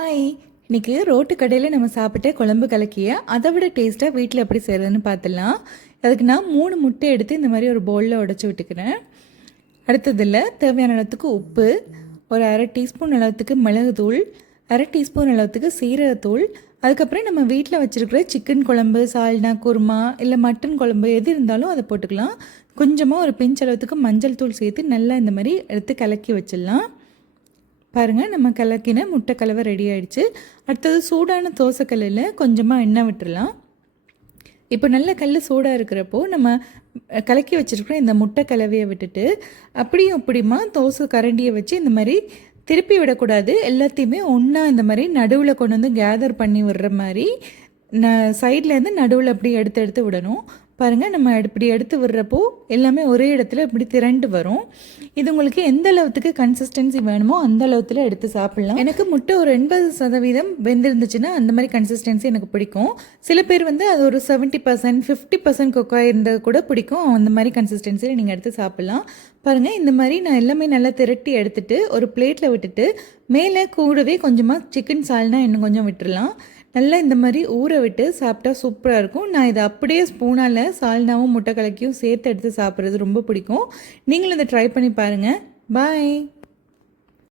Hi. இன்னைக்கு road கடையில் நம்ம சாப்பிட்ட குழம்பு கலக்கிய அதை விட டேஸ்ட்டாக வீட்டில் எப்படி செய்கிறதுன்னு பார்த்துடலாம். அதுக்கு நான் 3 முட்டை எடுத்து இந்த மாதிரி ஒரு பவுலில் உடச்சி விட்டுக்கிறேன். அடுத்ததில் தேவையான அளவுக்கு உப்பு, ஒரு அரை டீஸ்பூன் அளவுக்கு மிளகுத்தூள், அரை டீஸ்பூன் அளவுக்கு சீரகத்தூள், அதுக்கப்புறம் நம்ம வீட்டில் வச்சுருக்கிற சிக்கன் குழம்பு, சால்னா, குருமா இல்லை மட்டன் குழம்பு எது இருந்தாலும் அதை போட்டுக்கலாம். கொஞ்சமாக ஒரு பிஞ்ச் அளவுக்கு மஞ்சள் தூள் சேர்த்து நல்லா இந்த மாதிரி எடுத்து கலக்கி வச்சிடலாம். பாருங்கள், நம்ம கலக்கின முட்டை கலவை ரெடி ஆகிடுச்சு. அடுத்தது சூடான தோசைக்கல்லில் கொஞ்சமாக எண்ணெய் விட்டுடலாம். இப்போ நல்ல கல் சூடாக இருக்கிறப்போ நம்ம கலக்கி வச்சுருக்கிற இந்த முட்டை கலவையை விட்டுட்டு அப்படியுமா தோசை கரண்டியை வச்சு இந்த மாதிரி திருப்பி விடக்கூடாது. எல்லாத்தையுமே ஒன்றா இந்த மாதிரி நடுவில் கொண்டு வந்து கேதர் பண்ணி விடுற மாதிரி சைட்லேருந்து நடுவில் அப்படி எடுத்து விடணும். பாருங்கள், நம்ம இப்படி எடுத்து விடுறப்போ எல்லாமே ஒரே இடத்துல இப்படி திரண்டு வரும். இது உங்களுக்கு எந்த அளவுக்கு கன்சிஸ்டன்சி வேணுமோ அந்த அளவுக்கு எடுத்து சாப்பிட்லாம். எனக்கு முட்டை ஒரு 80% வெந்திருந்துச்சுன்னா அந்த மாதிரி கன்சிஸ்டன்சி எனக்கு பிடிக்கும். சில பேர் அது ஒரு 70%, 50% குக்காக இருந்தால் கூட பிடிக்கும். அந்த மாதிரி கன்சிஸ்டன்சியில் நீங்கள் எடுத்து சாப்பிட்லாம். பாருங்கள், இந்த மாதிரி நான் எல்லாமே நல்லா திரட்டி எடுத்துகிட்டு ஒரு பிளேட்டில் விட்டுட்டு மேலே கூடவே கொஞ்சமாக சிக்கன் சால்னா இன்னும் கொஞ்சம் விட்டுடலாம். நல்லா இந்த மாதிரி ஊற விட்டு சாப்பிட்டா சூப்பராக இருக்கும். நான் இதை அப்படியே ஸ்பூனால் சால்னாவும் முட்டை கலக்கியும் சேர்த்து எடுத்து சாப்பிட்றது ரொம்ப பிடிக்கும். நீங்களும் இதை ட்ரை பண்ணி பாருங்கள். பாய்.